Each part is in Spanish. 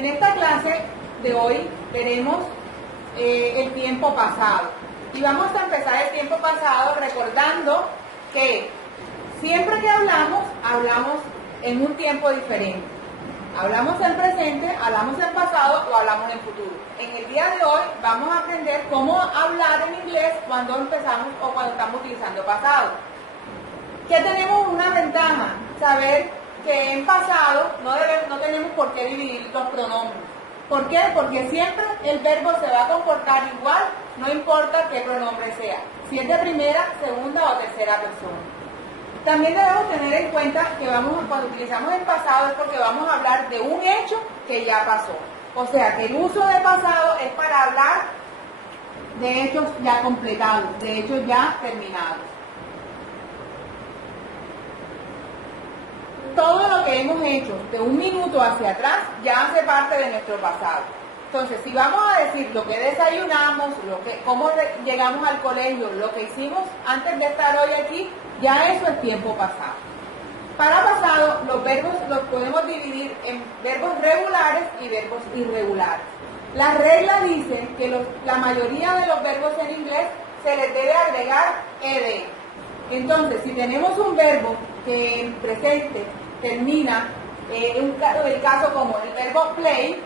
En esta clase de hoy veremos el tiempo pasado. Y vamos a empezar el tiempo pasado recordando que siempre que hablamos en un tiempo diferente. Hablamos en presente, hablamos en pasado o hablamos en futuro. En el día de hoy vamos a aprender cómo hablar en inglés cuando empezamos o cuando estamos utilizando pasado. ¿Qué tenemos una ventaja? Saber que en pasado no tenemos por qué dividir los pronombres. ¿Por qué? Porque siempre el verbo se va a comportar igual, no importa qué pronombre sea, si es de primera, segunda o tercera persona. También debemos tener en cuenta que cuando utilizamos el pasado es porque vamos a hablar de un hecho que ya pasó. O sea, que el uso de pasado es para hablar de hechos ya completados, de hechos ya terminados. Todo lo que hemos hecho de un minuto hacia atrás ya hace parte de nuestro pasado. Entonces, si vamos a decir lo que desayunamos, cómo llegamos al colegio, lo que hicimos antes de estar hoy aquí, ya eso es tiempo pasado. Para pasado, los verbos los podemos dividir en verbos regulares y verbos irregulares. La regla dice que la mayoría de los verbos en inglés se les debe agregar ed. Entonces, si tenemos un verbo que en presente termina en el caso como el verbo play,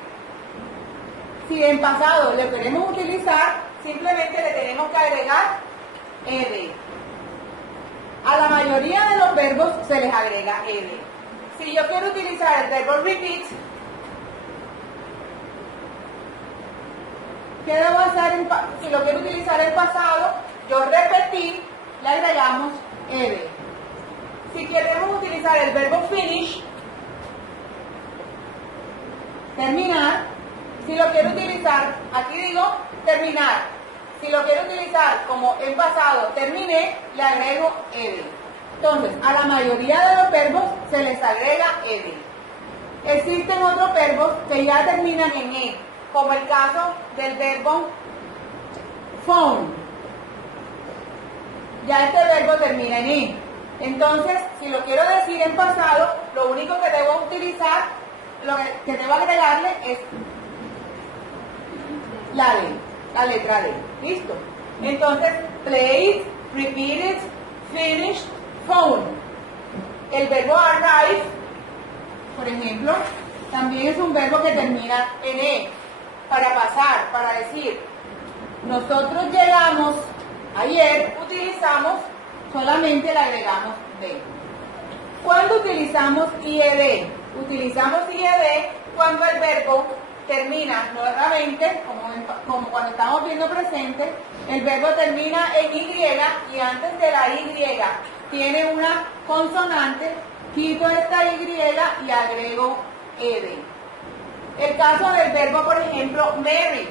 si en pasado le queremos utilizar, simplemente le tenemos que agregar ed. A la mayoría de los verbos se les agrega ed. Si yo quiero utilizar el verbo repeat, ¿qué debo hacer? Si lo quiero utilizar en pasado, yo repetí, le agregamos ed. Si queremos utilizar el verbo finish, terminar, si lo quiero utilizar, aquí digo terminar. Si lo quiero utilizar como en pasado, terminé, le agrego ed. Entonces, a la mayoría de los verbos se les agrega ed. Existen otros verbos que ya terminan en e, como el caso del verbo phone. Ya este verbo termina en e. Entonces, si lo quiero decir en pasado, lo único que debo utilizar, lo que debo agregarle es la D, la letra D. ¿Listo? Entonces, played, repeated, finished, phone. El verbo arrive, por ejemplo, también es un verbo que termina en E. Para pasar, para decir, nosotros llegamos ayer, solamente le agregamos D. ¿Cuándo utilizamos IED? Utilizamos IED cuando el verbo termina nuevamente, como cuando estamos viendo presente, el verbo termina en Y y antes de la Y tiene una consonante, quito esta Y y agrego ED. El caso del verbo, por ejemplo, marry.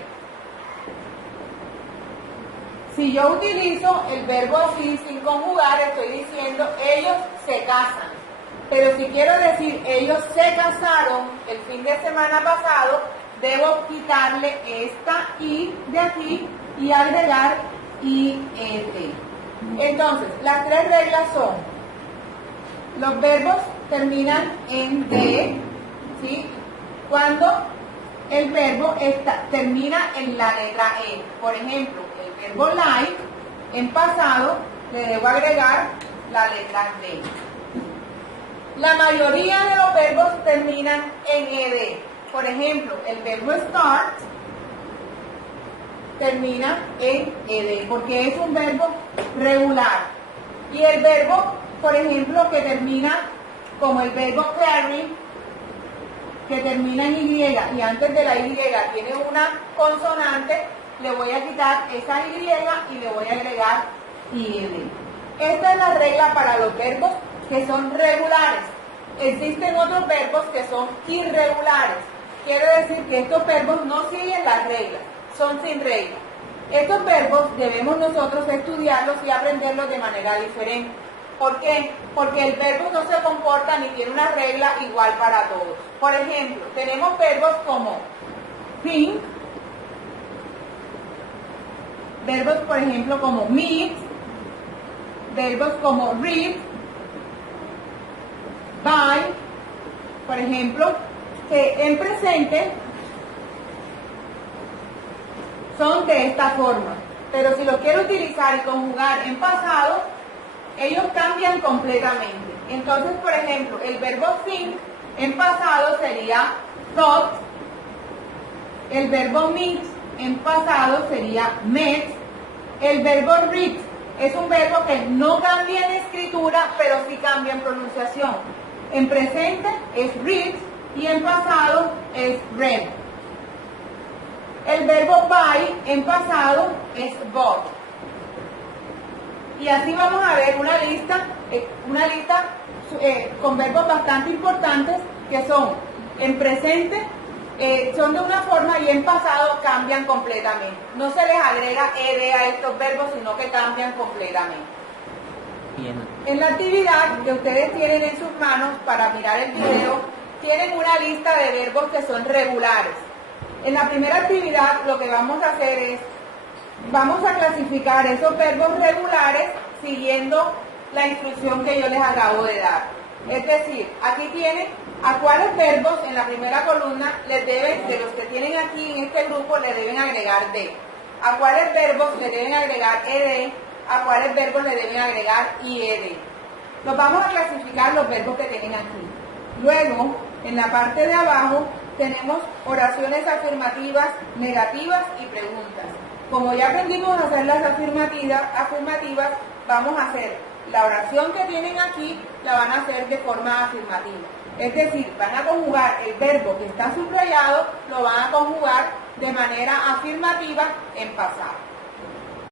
Si yo utilizo el verbo así, sin conjugar, estoy diciendo ellos se casan. Pero si quiero decir ellos se casaron el fin de semana pasado, debo quitarle esta I de aquí y agregar IED. Entonces, las tres reglas son: los verbos terminan en D, ¿sí? Cuando el verbo termina en la letra E. Por ejemplo, el verbo like, en pasado, le debo agregar la letra D. La mayoría de los verbos terminan en ED. Por ejemplo, el verbo start termina en ED porque es un verbo regular. Y el verbo, por ejemplo, que termina como el verbo carry, que termina en Y y antes de la Y tiene una consonante, le voy a quitar esa Y y le voy a agregar IED. Esta es la regla para los verbos que son regulares. Existen otros verbos que son irregulares. Quiere decir que estos verbos no siguen las reglas, son sin regla. Estos verbos debemos nosotros estudiarlos y aprenderlos de manera diferente. ¿Por qué? Porque el verbo no se comporta ni tiene una regla igual para todos. Por ejemplo, tenemos verbos como think, verbos por ejemplo como meet, verbos como read, buy, por ejemplo, que en presente son de esta forma. Pero si lo quiero utilizar y conjugar en pasado, ellos cambian completamente. Entonces, por ejemplo, el verbo think en pasado sería thought. El verbo meet en pasado sería met. El verbo read es un verbo que no cambia en escritura, pero sí cambia en pronunciación. En presente es read y en pasado es read. El verbo buy en pasado es bought. Y así vamos a ver una lista con verbos bastante importantes que son en presente, son de una forma y en pasado cambian completamente. No se les agrega ed a estos verbos, sino que cambian completamente. Bien. En la actividad que ustedes tienen en sus manos para mirar el video, tienen una lista de verbos que son regulares. En la primera actividad lo que vamos a hacer es, vamos a clasificar esos verbos regulares siguiendo la instrucción que yo les acabo de dar. Es decir, aquí tienen a cuáles verbos en la primera columna les deben, de los que tienen aquí en este grupo, le deben agregar de. A cuáles verbos le deben agregar ed, a cuáles verbos le deben agregar ied. Los vamos a clasificar los verbos que tienen aquí. Luego, en la parte de abajo, tenemos oraciones afirmativas, negativas y preguntas. Como ya aprendimos a hacer las afirmativas, vamos a hacer la oración que tienen aquí, la van a hacer de forma afirmativa. Es decir, van a conjugar el verbo que está subrayado, lo van a conjugar de manera afirmativa en pasado.